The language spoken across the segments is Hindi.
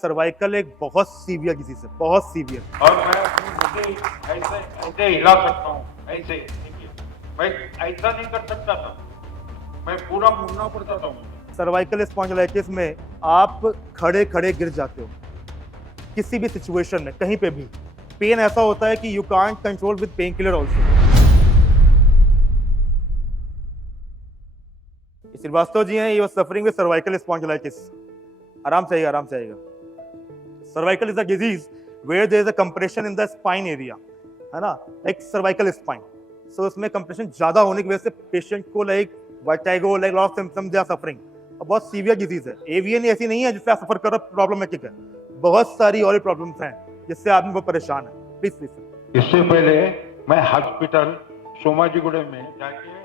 सर्वाइकल एक बहुत सीवियर डिजीज है, बहुत सीवियर। और मैं अपनी मुझे ऐसे ऐसे हिला सकता हूँ, ऐसे देखिए, मैं ऐसा नहीं कर सकता था, मैं पूरा मुड़ना पड़ता था मुझे। सर्वाइकल स्पॉन्डिलाइटिस में आप खड़े खड़े गिर जाते हो, किसी भी सिचुएशन में, कहीं पे भी। पेन ऐसा होता है कि you can't control with painkiller also. Srivastava ji हैं, ये सफरिंग विद सर्वाइकल स्पॉन्डिलाइटिस। आराम से आइएगा, आराम से आइएगा। Cervical is a disease where there is a compression in the spine area, है ना, लाइक सर्वाइकल स्पाइन। सो इसमें कंप्रेशन ज्यादा होने की वजह से पेशेंट को like vertigo, like lot of symptoms they are suffering. और बहुत सीवियर डिजीज है। एवीएन ऐसी नहीं है जिससे आप सफर कर रहे हो प्रॉब्लमेटिक है, बहुत सारी और प्रॉब्लम्स हैं जिससे आदमी बहुत परेशान है। Please please. इससे पहले मैं हॉस्पिटल सोमाजीगुड़े में जाके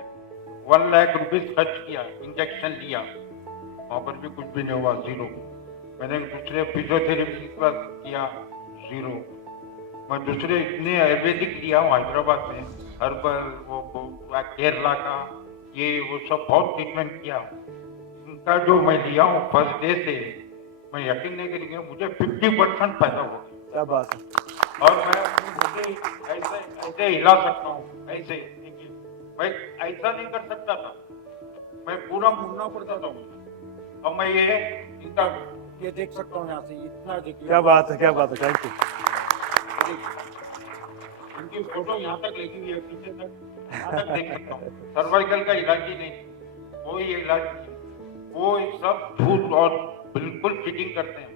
1 लाख रुपीस खर्च किया, इंजेक्शन लिया, वहाँ पर भी कुछ भी नहीं हुआ, जीरो। मैंने दूसरे फिजियोथेरेपी का किया, जीरो। मैं दूसरे इतने आयुर्वेदिक लिया हूँ हैदराबाद में, हर्बल, वो केरला का, ये वो सब बहुत ट्रीटमेंट किया। उनका जो मैं लिया हूँ फर्स्ट डे से, मैं यकीन नहीं करेंगे, मुझे 50% फायदा हुआ। क्या बात है। और मैं अपनी मुझे ऐसे ऐसे हिला सकता हूँ, ऐसे देखिए, मैं ऐसा नहीं कर सकता था, मैं पूरा मुड़ना पड़ता था मुझे। और मैं ये देख सकता हूँ यहाँ से, इतना देखिए। क्या बात है, क्या बात है, थैंक यू। इनकी फोटो यहाँ तक लगी हुई है, पीछे तक, यहाँ तक देख सकता हूँ। सर्वाइकल का इलाज ही नहीं, कोई इलाज नहीं, वो सब झूठ और बिल्कुल चीटिंग करते हैं।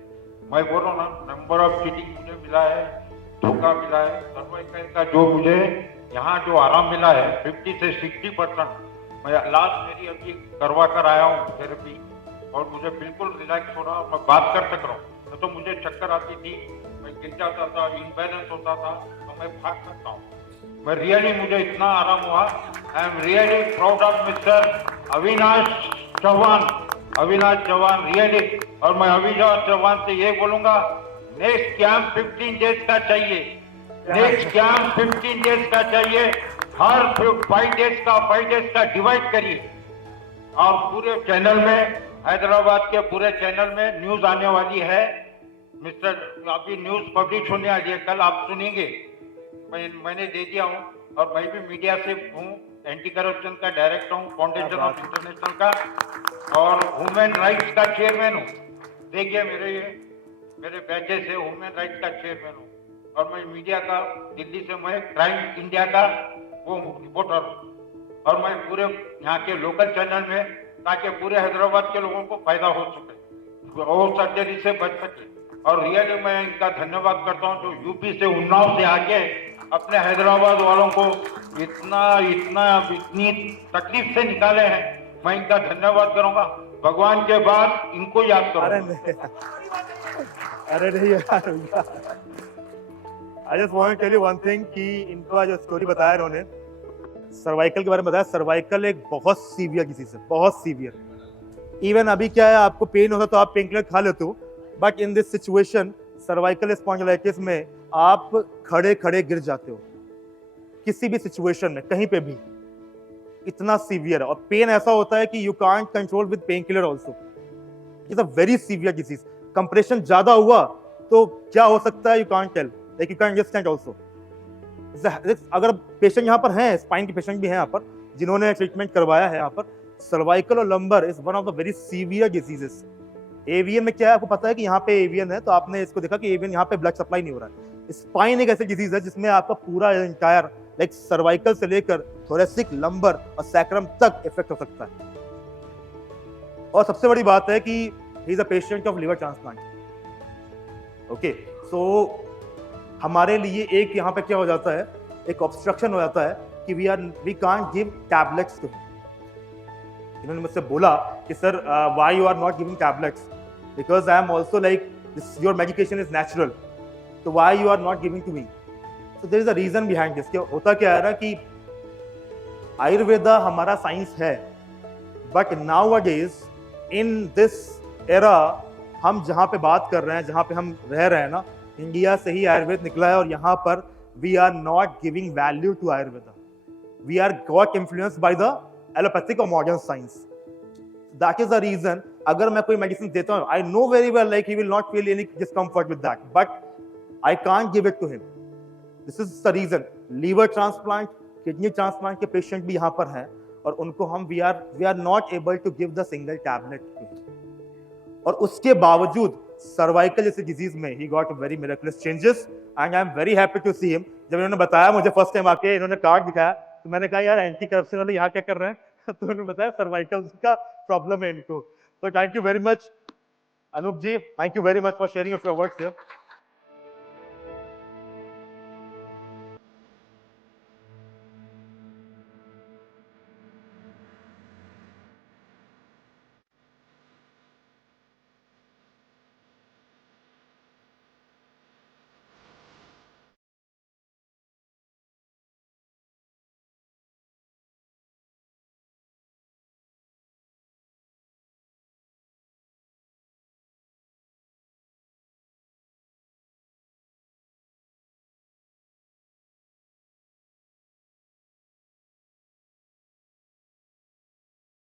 मैं बोल रहा हूँ ना, नंबर ऑफ चीटिंग मुझे मिला है, धोखा मिला है। सर्वाइकल का जो मुझे यहाँ जो आराम मिला है 50 से 60%, मैं लास्ट मेरी अभी करवा कर आया हूँ थेरेपी, और मुझे बिल्कुल रिलैक्स हो रहा, मैं बात कर सक रहा हूँ। तो मुझे चक्कर आती थी, मैं गिर जाता था, इम्बैलेंस होता था, तो मैं भाग सकता हूँ। मैं रियली, मुझे इतना आराम हुआ। I am really proud of mister Avinash Chauhan, Avinash Chauhan, really. और मैं अविनाश चौहान से ये बोलूंगा, नेक्स्ट कैंप 15 डेज का चाहिए, नेक्स्ट कैंप 15 डेज का चाहिए, हर 5 डेज का डिवाइड करिए। और पूरे चैनल में, हैदराबाद के पूरे चैनल में न्यूज आने वाली है मिस्टर, अभी न्यूज पब्लिश होने वाली है, कल आप सुनेंगे। मैंने दे दिया हूँ, और मैं भी मीडिया से हूँ, एंटी करप्शन का डायरेक्टर हूँ, फाउंडेशन ऑफ इंटरनेशनल का, और ह्यूमन राइट्स का चेयरमैन हूँ। देखिए मेरे बैचेस से ह्यूमन राइट्स का चेयरमैन हूँ, और मैं मीडिया का, दिल्ली से मैं क्राइम इंडिया का वो रिपोर्टर हूँ, और मैं पूरे यहाँ के लोकल चैनल में, ताकि पूरे हैदराबाद के लोगों को फायदा हो सके, और सर्जरी से बच सके। और रियली मैं इनका धन्यवाद करता हूँ, जो यूपी से, उन्नाव से आके अपने हैदराबाद वालों को इतनी तकलीफ से निकाले हैं। मैं इनका धन्यवाद करूंगा, भगवान के बाद इनको याद करूंगा। अरे नहीं यार, I just want to tell you one thing कि इनका जो स्टोरी बताया इन्होंने सर्वाइकल के बारे में बताया, सर्वाइकल एक बहुत सीवियर डिजीज है, बहुत सीवियर। इवन अभी क्या है, आपको पेन होता तो आप पेन किलर खा लेते हो, but in this situation cervical spondylitis में आप खड़े खड़े गिर जाते हो, किसी भी सिचुएशन में, कहीं पे भी। इतना सीवियर है, और पेन ऐसा होता है कि you can't control with painkiller also. It's a very severe disease. Compression ज्यादा हुआ तो क्या हो सकता है, you can't tell, like you can understand also. अगर पेशेंट यहाँ पर हैं, स्पाइन के पेशेंट भी हैं यहाँ पर, जिन्होंने ट्रीटमेंट करवाया है यहाँ पर, सर्वाइकल और lumbar is one of the very severe diseases. AVN में क्या है, आपको पता है कि यहाँ पे एवीएन है, तो आपने इसको देखा कि एवीएन यहाँ पे ब्लड सप्लाई नहीं हो रहा है। स्पाइन एक ऐसी डिजीज है जिसमें आपका पूरा इंटायर, लाइक सर्वाइकल से लेकर थोरेसिक, लंबर और सैक्रम तक इफेक्ट हो सकता है। और सबसे बड़ी बात है कि he is a patient of liver transplant. Okay, so हमारे लिए एक यहाँ पे क्या हो जाता है, एक ऑब्स्ट्रक्शन हो जाता है कि we can't give tablets to him. इन्होंने मुझसे बोला कि sir why you are not giving tablets, because I am also like your medication is natural, तो why you are not giving to me. So there is a reason behind this. होता क्या है ना कि आयुर्वेदा हमारा साइंस है, but nowadays in this era, हम जहाँ पे बात कर रहे हैं, जहाँ पे हम रह रहे हैं ना, इंडिया से ही आयुर्वेद निकला है, और यहाँ पर we are not giving value to Ayurveda. We are got influenced by the allopathic और modern science. That is the reason अगर मैं कोई मेडिसिन देता हूं, I know very well like he will not feel any discomfort with that, but I can't give it to him. This is the reason. Liver transplant, kidney transplant के पेशेंट भी यहाँ पर हैं और उनको हम we are not able to give the single tablet. और उसके बावजूद सर्वाइकल जैसे डिजीज में ही got very miraculous changes and I am very happy to see him. जब इन्होंने बताया मुझे फर्स्ट टाइम आके, इन्होंने कार्ड दिखाया तो मैंने कहा यार एंटी करप्शन वाले यहाँ क्या कर रहे हैं तो उन्होंने बताया सर्वाइकल का प्रॉब्लम है इनको. तो thank you very much Anoop ji, thank you very much for sharing your words here.